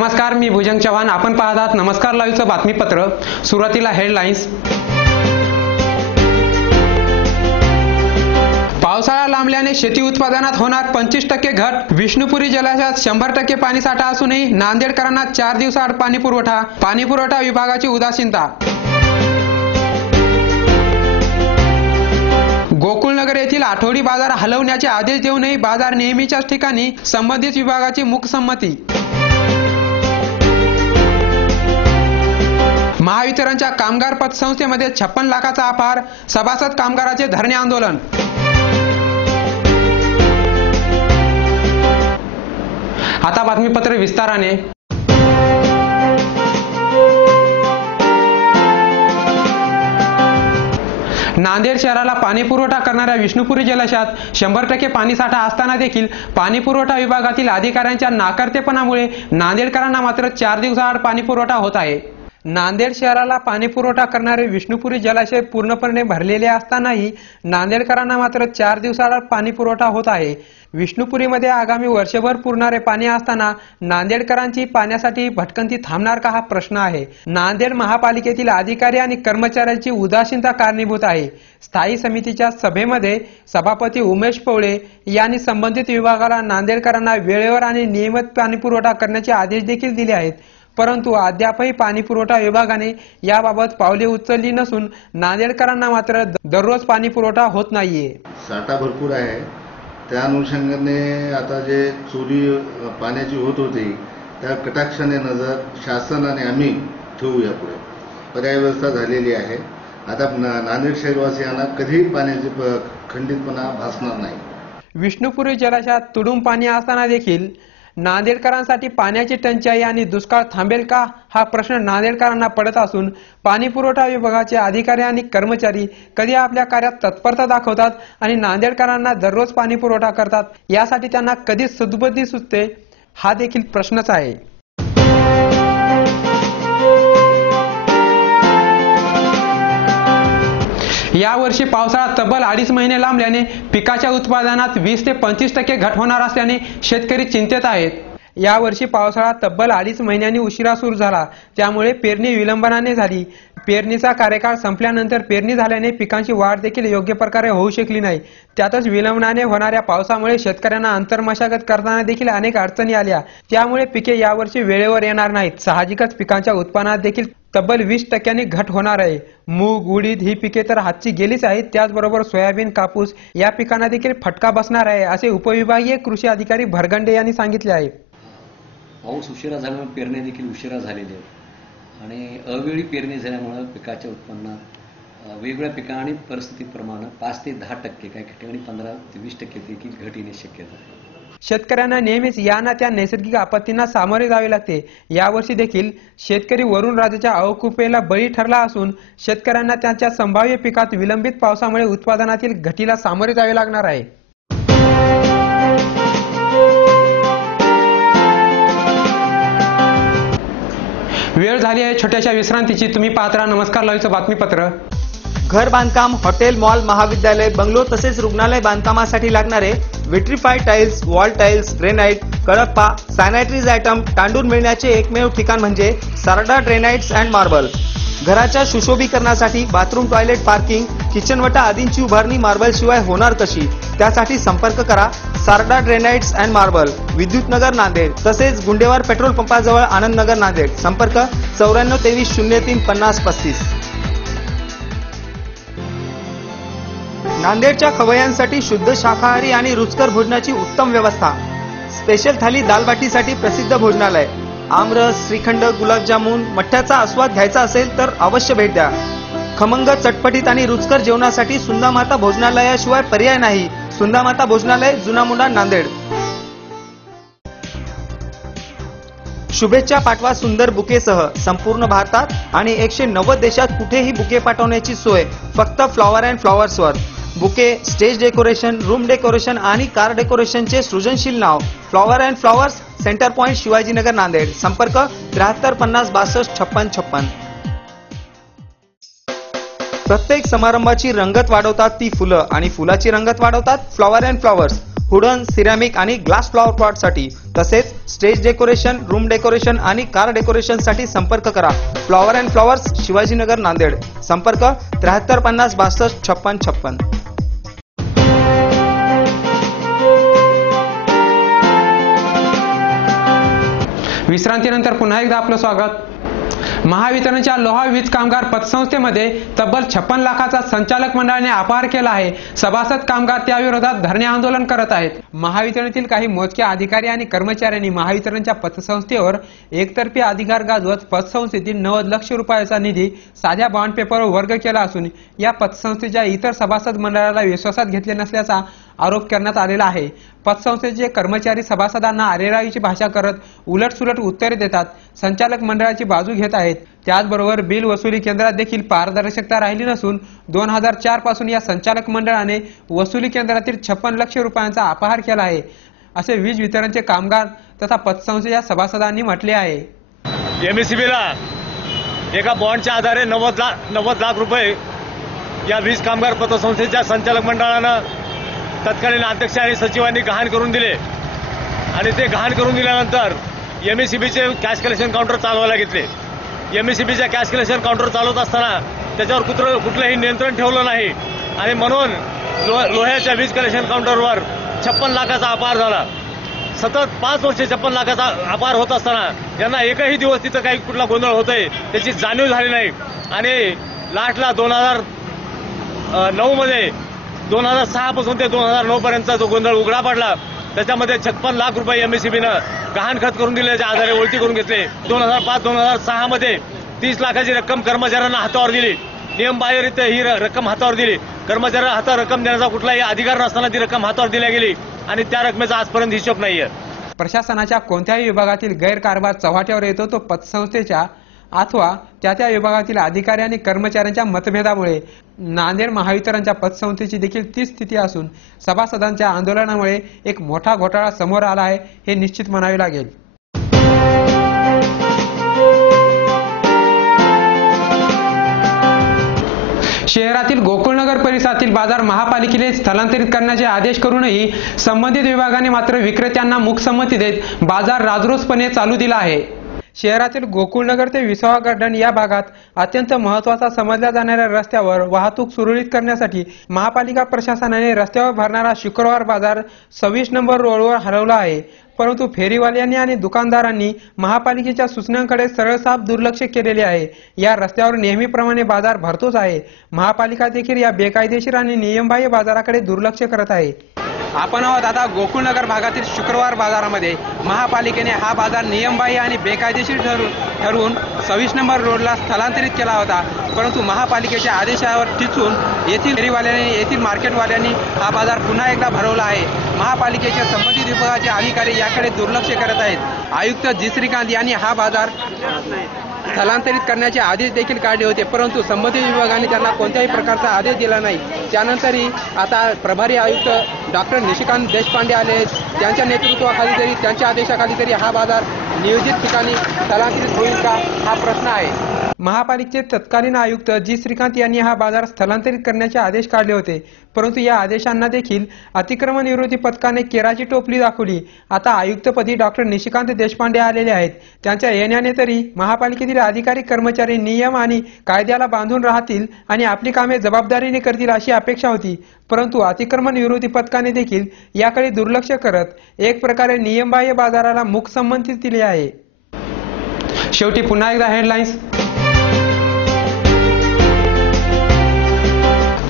नमस्कार, मी भुजंग चव्हाण. आपण पाहत आहात नमस्कार लाईव्हचं बातमीपत्र. सुरुवातीला हेडलाईन्स. पावसाळा लांबल्याने शेती उत्पादनात होणार 25% घट. विष्णुपुरी जलाशयात 100% पाणीसाठा असूनही नांदेडकरांना 4 दिवसाआड पाणीपुरवठा. पाणीपुरवठा विभागाची उदासीनता. गोकुळनगर येथील आठवडी बाजार हलवण्याचे आदेश देऊनही बाजार नेहमीच्याच ठिकाणी. संबंधित विभागाची मूकसंमती. महावितरणच्या कामगार पतसंस्थेमध्ये 56 लाखाचा अपहार. सभासद कामगाराचे धरणे आंदोलन. आता बातमीपत्र विस्ताराने. नांदेड शहराला पाणीपुरवठा करणाऱ्या विष्णुपुरी जलाशयात 100% पाणीसाठा असताना देखील पाणीपुरवठा विभागातील अधिकाऱ्यांच्या नाकर्तेपणामुळे नांदेडकरांना मात्र 4 दिवसाआड पाणीपुरवठा होत आहे. नांदेड शहराला पाणीपुरवठा करणारे विष्णुपुरी जलाशय पूर्णपणे भरलेले असतानाही नांदेडकरांना मात्र 4 दिवसाआड पाणीपुरवठा होत आहे. विष्णुपुरीमध्ये आगामी वर्षभर पुरणारे पाणी असताना नांदेडकरांची पाण्यासाठी भटकंती थांबणार का हा प्रश्न आहे. नांदेड महापालिकेतील अधिकारी आणि कर्मचाऱ्यांची उदासीनता कारणीभूत आहे. स्थायी समितीच्या सभेमध्ये सभापती उमेश पवळे यांनी संबंधित विभागाला नांदेडकरांना वेळेवर आणि नियमित पाणीपुरवठा करण्याचे आदेश देखील दिले आहेत. परंतु अद्यापही पाणीपुरवठा विभागाने याबाबत पावले उचलली नसून नांदेडकरांना मात्र दररोज पाणीपुरवठा होत नाहीये. साठा भरपूर आहे, त्या अनुषंगाने आता जे चोरी पाण्याची होत होती त्या कटाक्षाने नजर शासन आणि आम्ही ठेवूया. पुढे पर्याय व्यवस्था झालेली आहे. आता नांदेड शहरवासियांना कधी पाण्याची खंडितपणा भासणार नाही. विष्णुपुरी जलाशयात तुडूंब पाणी असताना देखील नांदेडकरांसाठी पाण्याची टंचाई आणि दुष्काळ थांबेल का हा प्रश्न नांदेडकरांना पडत असून पाणीपुरवठा विभागाचे अधिकारी आणि कर्मचारी कधी आपल्या कार्यात तत्परता दाखवतात आणि नांदेडकरांना दररोज पाणीपुरवठा करतात, यासाठी त्यांना कधी सद्बुद्धी सुचते हा देखील प्रश्नच आहे. यावर्षी पावसाळा तब्बल 2.5 महिने लांबल्याने पिकाच्या उत्पादनात 20 ते 25% घट होणार असल्याने शेतकरी चिंतेत आहेत. यावर्षी पावसाळा तब्बल 2.5 महिन्यांनी उशिरा सुरू झाला, त्यामुळे पेरणी विलंबाने झाली. पेरणीचा कार्यकाळ संपल्यानंतर पेरणी झाल्याने पिकांची वाढ देखील योग्य प्रकारे होऊ शकली नाही. त्यातच विलंबाने होणाऱ्या पावसामुळे शेतकऱ्यांना अंतर्मशागत करताना देखील अनेक अडचणी आल्या. त्यामुळे पिके यावर्षी वेळेवर येणार नाहीत. साहजिकच पिकांच्या उत्पन्नात देखील तब्बल 20% घट होणार आहे. मूग, उडीद ही पिके तर हातची गेलीच आहेत. त्याचबरोबर सोयाबीन, कापूस या पिकांना देखील फटका बसणार आहे, असे उपविभागीय कृषी अधिकारी भरगंडे यांनी सांगितले आहे. पाऊस उशिरा झाल्यामुळे पेरणी देखील उशिरा झालेली आहे आणि अवेळी पेरणी झाल्यामुळे पिकाच्या उत्पन्नात वेगवेगळ्या पिका आणि परिस्थितीप्रमाणे 5 ते 10%, काही ठिकाणी 15 ते 20% देखील घट येण्याची शक्यता आहे. शेतकऱ्यांना नेहमीच या ना त्या नैसर्गिक आपत्तींना सामोरे जावे लागते. यावर्षी देखील शेतकरी वरुण राजाच्या अवकृपेला बळी ठरला असून शेतकऱ्यांना त्यांच्या संभाव्य पिकात विलंबित पावसामुळे उत्पादनातील घटीला सामोरे जावे लागणार आहे. वेळ झाली आहे छोट्याशा विश्रांतीची. तुम्ही पाहत राहा नमस्कार लाईव्हचं बातमीपत्र. घर बांधकाम, हॉटेल, मॉल, महाविद्यालय, बंगलो तसेच रुग्णालय बांधकामासाठी लागणारे vitrified tiles, wall tiles, granite, Kadappa, sanitaries item तांडून मिळण्याचे एकमेव ठिकाण म्हणजे सारडा ग्रेनाइट्स अँड मार्बल. घराच्या सुशोभीकरणासाठी बाथरूम, टॉयलेट, पार्किंग, किचनवटा आदींची उभारणी मार्बल शिवाय होणार कशी? त्यासाठी संपर्क करा Sarda granites and marble, Vidyutnagar Nanded, तसेच गुंडेवार पेट्रोल पंपाजवळ आनंदनगर नांदेड. संपर्क 9423 03 50 35. नांदेडच्या खवय्यांसाठी शुद्ध शाकाहारी आणि रुचकर भोजनाची उत्तम व्यवस्था. स्पेशल थाली दालबाटीसाठी प्रसिद्ध भोजनालय. आमरस, श्रीखंड, गुलाबजामुन, मठ्ठ्याचा आस्वाद घ्यायचा असेल तर अवश्य भेट द्या. खमंग, चटपटीत आणि रुचकर जेवणासाठी सुंदामाता भोजनालयाशिवाय पर्याय नाही. सुंदामाता भोजनालय, जुना मुंडा, नांदेड. शुभेच्छा पाठवा सुंदर बुकेसह. संपूर्ण भारतात आणि 190 देशात कुठेही बुके पाठवण्याची सोय फक्त फ्लॉवर अँड फ्लॉवर्सवर. Bouquet, stage decoration, room decoration आणि कार डेकोरेशनचे सृजनशील नाव flower and flowers, centre point, Shivajinagar, Nanded. संपर्क 73 50 62 56 56. प्रत्येक समारंभाची रंगत वाढवतात ती फुलं आणि फुलाची रंगत वाढवतात flower and flowers. Wooden, ceramic आणि ग्लास फ्लॉवर पॉटसाठी तसेच स्टेज डेकोरेशन, रूम डेकोरेशन आणि कार डेकोरेशनसाठी संपर्क करा. Flower and flowers, Shivajinagar, Nanded. संपर्क 73 50 62 56 56. विश्रांतीनंतर पुन्हा एकदा आपलं स्वागत. महावितरणच्या लोहा वीज कामगार पतसंस्थेमध्ये तब्बल 56 लाखाचा संचालक मंडळाने अपहार केला आहे. सभासद कामगार त्याविरोधात धरणे आंदोलन करत आहेत. महावितरणतील काही मोजक्या अधिकारी आणि कर्मचाऱ्यांनी महावितरणच्या पतसंस्थेवर एकतर्फी अधिकार गाजवत पतसंस्थेतील 90 लाख रुपयाचा निधी साध्या बॉन्ड पेपरवर वर्ग केला असून या पतसंस्थेच्या इतर सभासद मंडळाला विश्वासात घेतले नसल्याचा आरोप करण्यात आलेला आहे. पतसंस्थेचे कर्मचारी सभासदांना अरेरावीची भाषा करत उलटसुलट उत्तरे देतात, संचालक मंडळाची बाजू घेत आहेत. त्याचबरोबर बिल वसुली केंद्रात देखील पारदर्शकता राहिली नसून 2004 पासून या संचालक मंडळाने वसुली केंद्रातील 56 लाख रुपयांचा अपहार केला आहे, असे वीज वितरणचे कामगार तथा पतसंस्थेच्या सभासदांनी म्हटले आहे. एमएससीबीला एका बॉन्डच्या आधारे 90 लाख रुपये या वीज कामगार पतसंस्थेच्या संचालक मंडळानं तत्कालीन अध्यक्ष आणि सचिवांनी गहाण करून दिले आणि ते गहाण करून दिल्यानंतर एमएससीबीचे कॅश कलेक्शन काउंटर चालवायला घेतले. एमएससीबीच्या कॅश कलेक्शन काउंटर चालवत असताना त्याच्यावर कुठलंही नियंत्रण ठेवलं नाही आणि म्हणून लोह्याच्या वीज कलेक्शन काउंटरवर 56 लाखाचा अपहार झाला. सतत 5 वर्षे 56 लाखाचा अपहार होत असताना यांना एकही दिवस तिथं काही कुठला गोंधळ होतोय त्याची जाणीव झाली नाही आणि लास्टला 2009 मध्ये 2006 पासून ते 2009 पर्यंतचा जो गोंधळ उघडा पडला त्याच्यामध्ये 56 लाख रुपये एमएससीबीनं गहाणखत करून दिल्याच्या आधारे ओळखी करून घेतले. 2005-2006 मध्ये 30 लाखाची रक्कम कर्मचाऱ्यांना हातावर दिली. नियमबाह्यरित्या ही रक्कम हातावर दिली. कर्मचाऱ्यांना हातावर रक्कम देण्याचा कुठलाही अधिकार नसताना ती रक्कम हातावर दिल्या गेली आणि त्या रकमेचा आजपर्यंत हिशोब नाहीये. प्रशासनाच्या कोणत्याही विभागातील गैरकारभार चव्हाट्यावर येतो तो पतसंस्थेच्या अथवा त्या विभागातील अधिकारी आणि कर्मचाऱ्यांच्या मतभेदामुळे नांदेड महावितरणच्या पतसंस्थेची देखील तीच स्थिती असून सभासदांच्या आंदोलनामुळे एक मोठा घोटाळा समोर आला आहे हे निश्चित म्हणावे लागेल. शहरातील गोकुळनगर परिसरातील बाजार महापालिकेने स्थलांतरित करण्याचे आदेश करूनही संबंधित विभागाने मात्र विक्रेत्यांना मूकसंमती देत बाजार राजरोसपणे चालू दिला आहे. शहरातील गोकुळनगर ते विसावा गार्डन या भागात अत्यंत महत्त्वाचा समजल्या जाणाऱ्या रस्त्यावर वाहतूक सुरळीत करण्यासाठी महापालिका प्रशासनाने रस्त्यावर भरणारा शुक्रवार बाजार 26 नंबर रोडवर हलवला आहे. परंतु फेरीवाल्यांनी आणि दुकानदारांनी महापालिकेच्या सूचनांकडे सरळसाफ दुर्लक्ष केलेले आहे. या रस्त्यावर नेहमीप्रमाणे बाजार भरतोच आहे. महापालिका देखील या बेकायदेशीर आणि नियमबाह्य बाजाराकडे दुर्लक्ष करत आहे. आपण आहोत आता गोकुळनगर भागातील शुक्रवार बाजारामध्ये. महापालिकेने हा बाजार नियमबाह्य आणि बेकायदेशीर ठरवून 26 नंबर रोडला स्थलांतरित केला होता. परंतु महापालिकेच्या आदेशावर टिचून येथील फेरीवाल्यांनी येथील मार्केटवाल्यांनी हा बाजार पुन्हा एकदा भरवला आहे. महापालिकेचे संबंधित विभागाचे अधिकारी याकडे दुर्लक्ष करत आहेत. आयुक्त जी श्रीकांत यांनी हा बाजार स्थलांतरित करण्याचे आदेश देखील काढले होते, परंतु संबंधित विभागाने त्यांना कोणत्याही प्रकारचा आदेश दिला नाही. त्यानंतरही आता प्रभारी आयुक्त डॉक्टर निशिकांत देशपांडे आले आहेत. त्यांच्या नेतृत्वाखाली तरी त्यांच्या आदेशाखाली तरी हा बाजार नियोजित ठिकाणी स्थलांतरित होईल का हा प्रश्न आहे. महापालिकेचे तत्कालीन आयुक्त जी श्रीकांत यांनी हा बाजार स्थलांतरित करण्याचे आदेश काढले होते, परंतु या आदेशांना देखील अतिक्रमण विरोधी पथकाने केराची टोपली दाखवली. आता आयुक्तपदी डॉक्टर निशिकांत देशपांडे आलेले आहेत. त्यांच्या येण्याने तरी महापालिकेतील अधिकारी कर्मचारी नियम आणि कायद्याला बांधून राहतील आणि आपली कामे जबाबदारीने करतील अशी अपेक्षा होती. परंतु अतिक्रमण विरोधी पथकाने देखील याकडे दुर्लक्ष करत एक प्रकारे नियमबाह्य बाजाराला मूकसंमती दिली आहे. शेवटी पुन्हा एकदा हेडलाईन्स.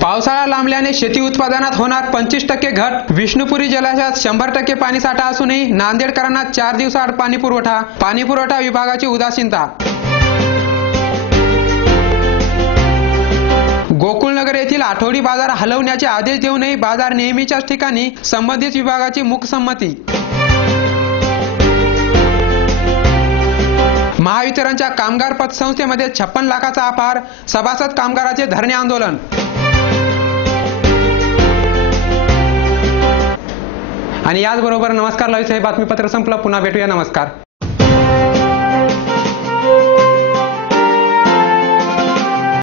पावसाळा लांबल्याने शेती उत्पादनात होणार 25% घट. विष्णुपुरी जलाशयात 100% पाणीसाठा असूनही नांदेडकरांना 4 दिवसाआड पाणीपुरवठा विभागाची उदासीनता. गोकुळनगर येथील आठवडी बाजार हलवण्याचे आदेश देऊनही बाजार नेहमीच्याच ठिकाणी, संबंधित विभागाची मूकसंमती. महावितरणच्या कामगार पतसंस्थेमध्ये 56 लाखाचा अपहार, सभासद कामगाराचे धरणे आंदोलन. आणि याचबरोबर नमस्कार लाईव्हचं हे बातमीपत्र संपलं. पुन्हा भेटूया. नमस्कार.